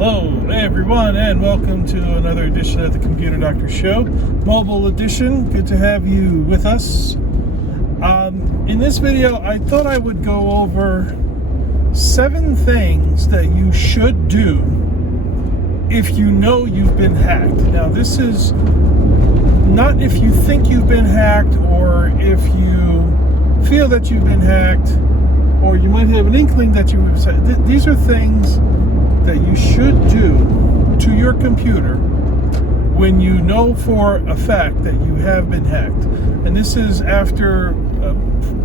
Hello everyone, and welcome to another edition of the Computer Doctor Show, mobile edition. Good to have you with us. In this video, I thought I would go over 7 things that you should do if you know you've been hacked. Now, this is not if you think you've been hacked or if you feel that you've been hacked or you might have an inkling that you have. These are things that you should do to your computer when you know for a fact that you have been hacked. And this is after,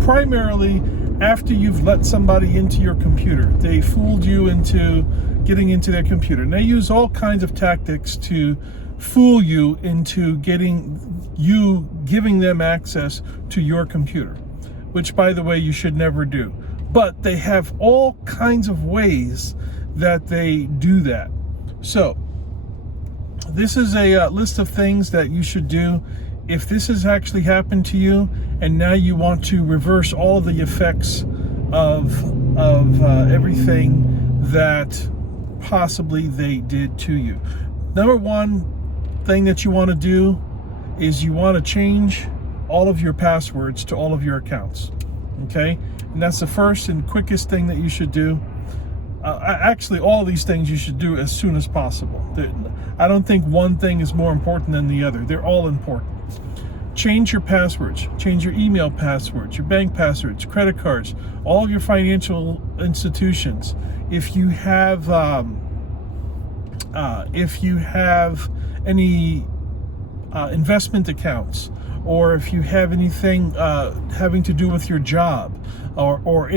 primarily after you've let somebody into your computer. They fooled you into getting into their computer. And they use all kinds of tactics to fool you into giving them access to your computer, which, by the way, you should never do. But they have all kinds of ways that they do that. So this is a list of things that you should do if this has actually happened to you, and now you want to reverse all of the effects of everything that possibly they did to you. Number one thing that you want to do is you want to change all of your passwords to all of your accounts. Okay, and that's the first and quickest thing that you should do. Actually, all of these things you should do as soon as possible. I don't think one thing is more important than the other. They're all important. Change your passwords. Change your email passwords, your bank passwords, credit cards, all of your financial institutions. If you have any investment accounts, or if you have anything having to do with your job, or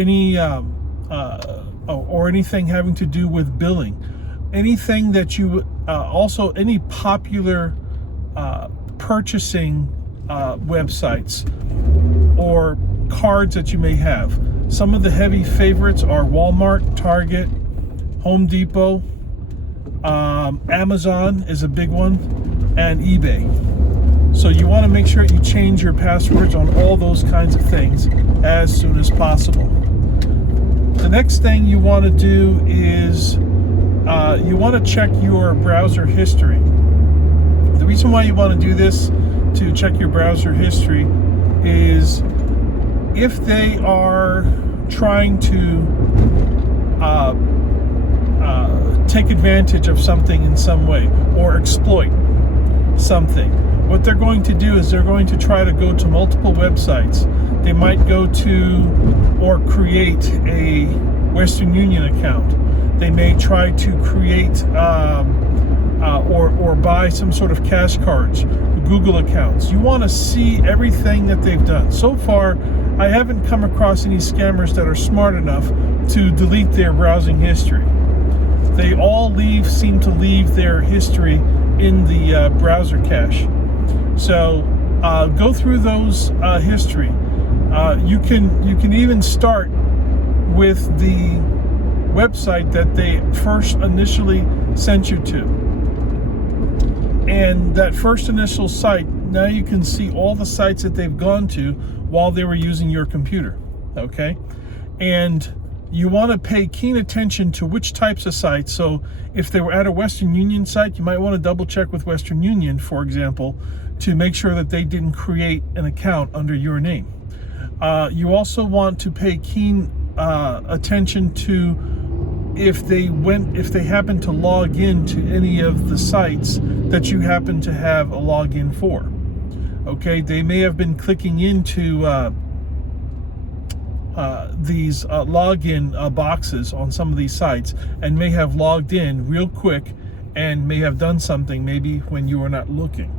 anything having to do with billing, anything that you also any popular purchasing websites or cards that you may have. Some of the heavy favorites are Walmart, Target, Home Depot, Amazon is a big one, and eBay. So you want to make sure you change your passwords on all those kinds of things as soon as possible. The next thing you want to do is you want to check your browser history. The reason why you want to do this, to check your browser history, is if they are trying to take advantage of something in some way or exploit something. What they're going to do is they're going to try to go to multiple websites. They might go to or create a Western Union account. They may try to create or buy some sort of cash cards, Google accounts. You want to see everything that they've done. So far, I haven't come across any scammers that are smart enough to delete their browsing history. They all seem to leave their history in the browser cache. So go through those history. You can even start with the website that they first initially sent you to. And that first initial site, now you can see all the sites that they've gone to while they were using your computer. Okay? And you want to pay keen attention to which types of sites. So if they were at a Western Union site, you might want to double check with Western Union, for example, to make sure that they didn't create an account under your name. You also want to pay keen attention to if they happen to log in to any of the sites that you happen to have a login for. Okay, they may have been clicking into these login boxes on some of these sites and may have logged in real quick and may have done something maybe when you were not looking.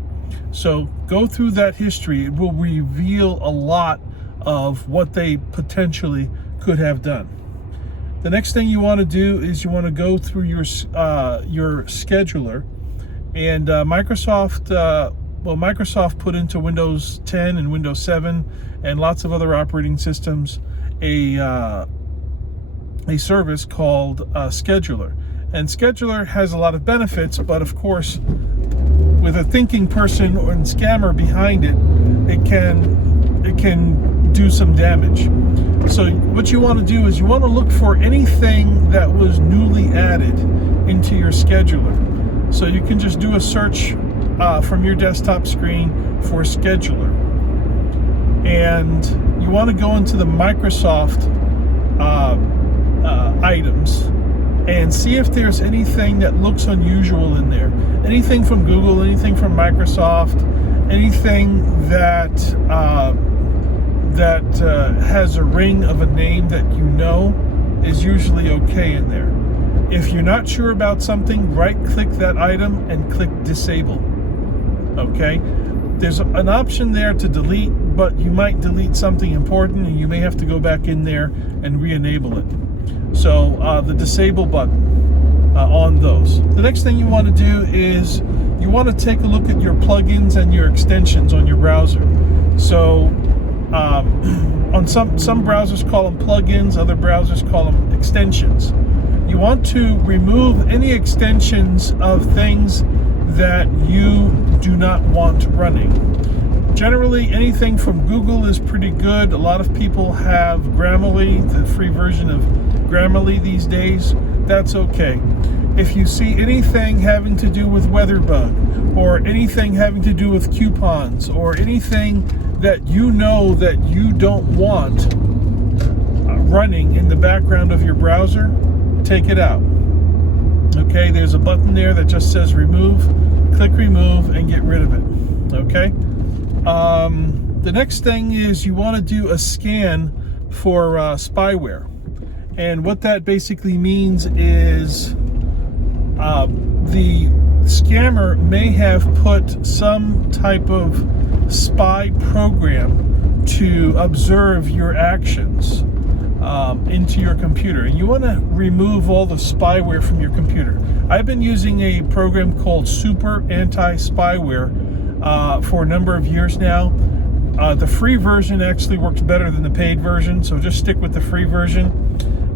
So go through that history. It will reveal a lot of what they potentially could have done. The next thing you want to do is you want to go through your scheduler, and Microsoft put into Windows 10 and Windows 7 and lots of other operating systems a service called Scheduler. And Scheduler has a lot of benefits, but of course, with a thinking person or scammer behind it, it can do some damage. So what you want to do is you want to look for anything that was newly added into your scheduler. So you can just do a search from your desktop screen for scheduler. And you want to go into the Microsoft items and see if there's anything that looks unusual in there. Anything from Google, anything from Microsoft, anything that has a ring of a name that you know is usually okay in there. If you're not sure about something, right-click that item and click Disable. Okay? There's an option there to delete, but you might delete something important and you may have to go back in there and re-enable it. So the Disable button on those. The next thing you want to do is you want to take a look at your plugins and your extensions on your browser. So on some browsers call them plugins, other browsers call them extensions. You want to remove any extensions of things that you do not want running. Generally, anything from Google is pretty good. A lot of people have Grammarly, the free version of Grammarly these days. That's okay. If you see anything having to do with WeatherBug, or anything having to do with coupons, or anything that you know that you don't want running in the background of your browser, take it out. Okay, there's a button there that just says remove. Click remove and get rid of it. Okay. The next thing is you want to do a scan for spyware. And what that basically means is the scammer may have put some type of spy program to observe your actions into your computer, and you want to remove all the spyware from your computer. I've been using a program called Super Anti-Spyware for a number of years now. The free version actually works better than the paid version, so just stick with the free version.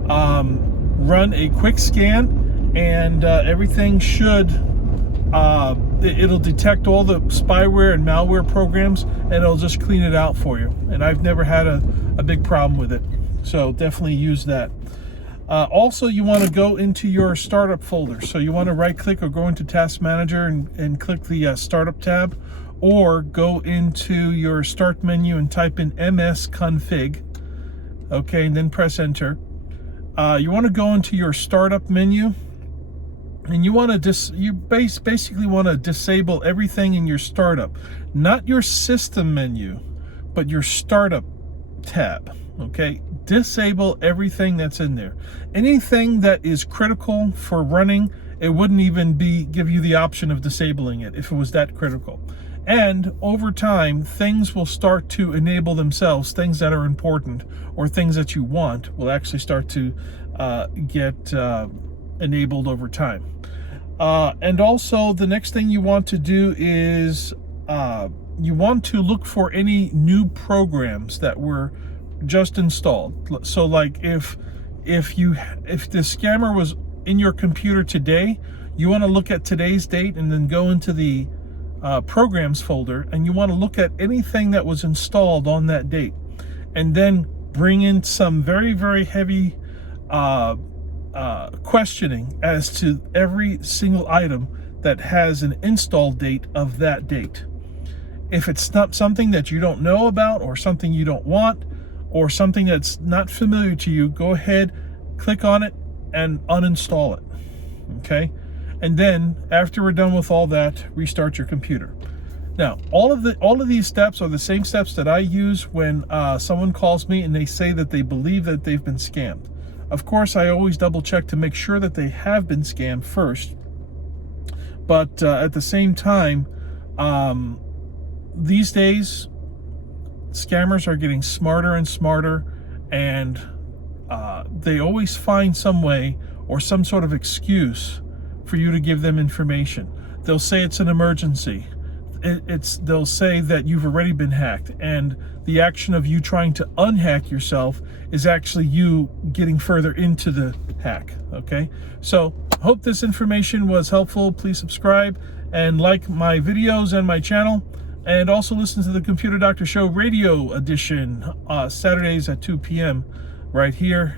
Run a quick scan, and everything should it'll detect all the spyware and malware programs, and it'll just clean it out for you. And I've never had a big problem with it, so definitely use that. Also, you want to go into your startup folder. So you want to right click or go into Task Manager and click the startup tab, or go into your start menu and type in msconfig. Okay, and then press enter. You want to go into your startup menu, and you want to basically want to disable everything in your startup, not your system menu, but your startup tab. Okay, disable everything that's in there. Anything that is critical for running, it wouldn't even give you the option of disabling it if it was that critical. And over time, things will start to enable themselves. Things that are important or things that you want will actually start to get enabled over time. And also, the next thing you want to do is you want to look for any new programs that were just installed. So like if the scammer was in your computer today, you want to look at today's date and then go into the programs folder, and you want to look at anything that was installed on that date, and then bring in some very, very heavy questioning as to every single item that has an install date of that date. If it's not something that you don't know about, or something you don't want, or something that's not familiar to you, go ahead, click on it and uninstall it. Okay, and then after we're done with all that, restart your computer. Now, all of these steps are the same steps that I use when someone calls me and they say that they believe that they've been scammed. Of course, I always double check to make sure that they have been scammed first. But at the same time, these days, scammers are getting smarter and smarter, and they always find some way or some sort of excuse for you to give them information. They'll say it's an emergency. They'll say that you've already been hacked, and the action of you trying to unhack yourself is actually you getting further into the hack. Okay, so hope this information was helpful. Please subscribe and like my videos and my channel. And also listen to the Computer Doctor Show radio edition Saturdays at 2 p.m. right here.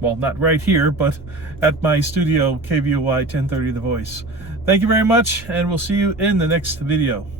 Well, not right here, but at my studio, KVOY 1030 The Voice. Thank you very much, and we'll see you in the next video.